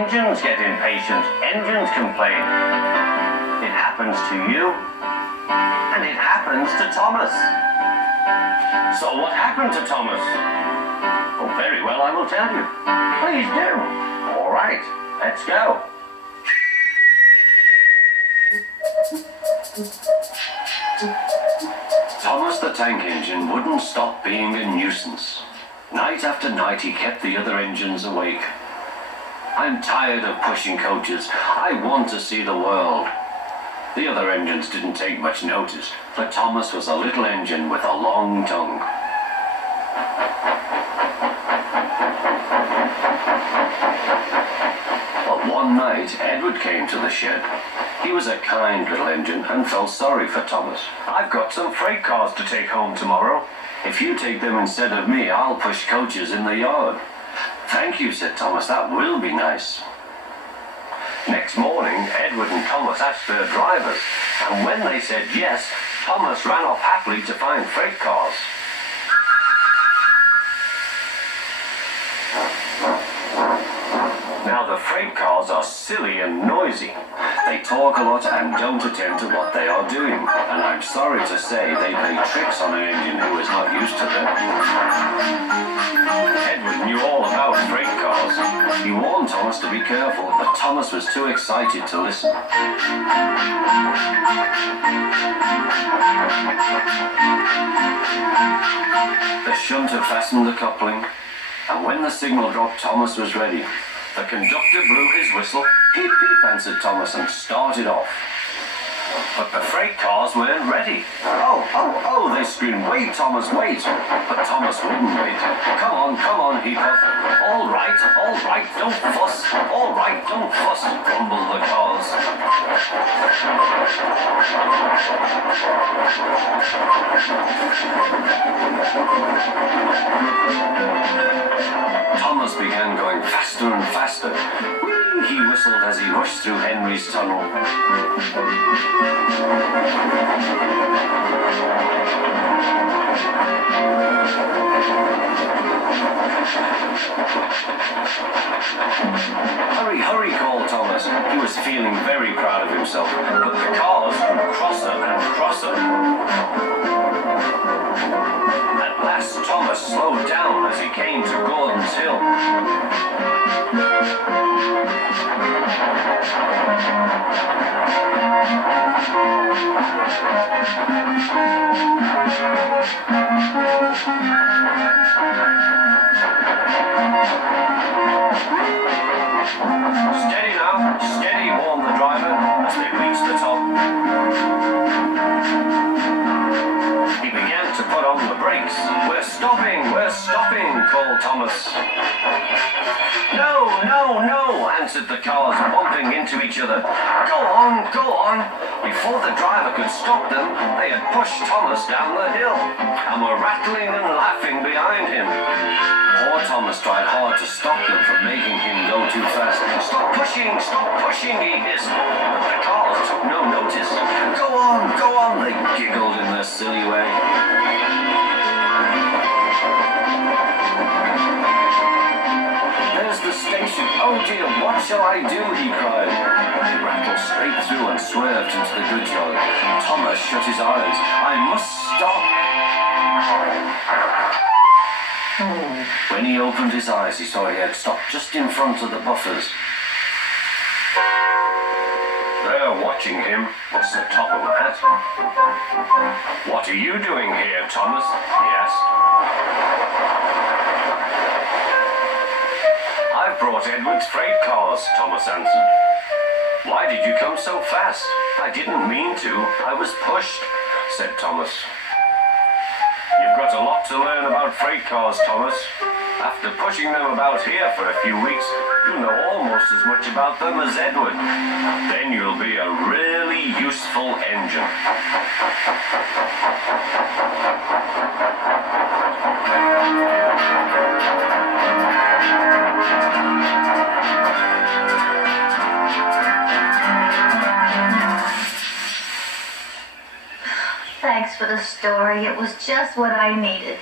Engines get impatient. Engines complain. It happens to you. And it happens to Thomas. So what happened to Thomas? Oh, very well, I will tell you. Please do. All right, let's go. Thomas the Tank Engine wouldn't stop being a nuisance. Night after night he kept the other engines awake. I'm tired of pushing coaches. I want to see the world. The other engines didn't take much notice, but Thomas was a little engine with a long tongue. But one night, Edward came to the shed. He was a kind little engine and felt sorry for Thomas. I've got some freight cars to take home tomorrow. If you take them instead of me, I'll push coaches in the yard. Thank you, said Thomas. That will be nice. Next morning, Edward and Thomas asked their drivers, and when they said yes, Thomas ran off happily to find freight cars. Now the freight cars are silly and noisy. They talk a lot and don't attend to what they are doing, and I'm sorry to say they play tricks on an engine who is not used to them. Edward knew all about freight cars. He warned Thomas to be careful, but Thomas was too excited to listen. The shunter fastened the coupling, and when the signal dropped, Thomas was ready. The conductor blew his whistle. Peep, peep, answered Thomas, and started off. But the freight cars weren't ready. Oh, they screamed, wait, Thomas, wait. But Thomas wouldn't wait. Come on, he puffed. All right, don't fuss. All right, don't fuss, grumbled the cars. Thomas began going faster and faster. He whistled as he rushed through Henry's tunnel. Hurry, called Thomas. He was feeling very proud of himself, but the cars grew crosser and crosser. At last, Thomas slowed down as he came to Gordon's Hill. Steady now, steady, warned the driver as they reached the top. He began to put on the brakes. We're stopping, called Thomas. No, answered the cars, bumping into each other. Go on. Before the driver could stop them, they had pushed Thomas down the hill and were rattling and laughing behind him. Poor Thomas tried hard to stop them from making him go too fast. Stop pushing, he hissed. But the cars took no notice. Go on, they giggled in their silly way. There's the station. Oh dear, what shall I do? He cried. He rattled straight through and swerved into the goods yard. Thomas shut his eyes. I must stop. When he opened his eyes, he saw he had stopped just in front of the buffers. They're watching him, was the top of the hat. What are you doing here, Thomas? He asked. I've brought Edward's freight cars, Thomas answered. Why did you come so fast? I didn't mean to. I was pushed, said Thomas. You've got a lot to learn about freight cars, Thomas. After pushing them about here for a few weeks, you'll know almost as much about them as Edward. Then you'll be a really useful engine. Thanks for the story. It was just what I needed.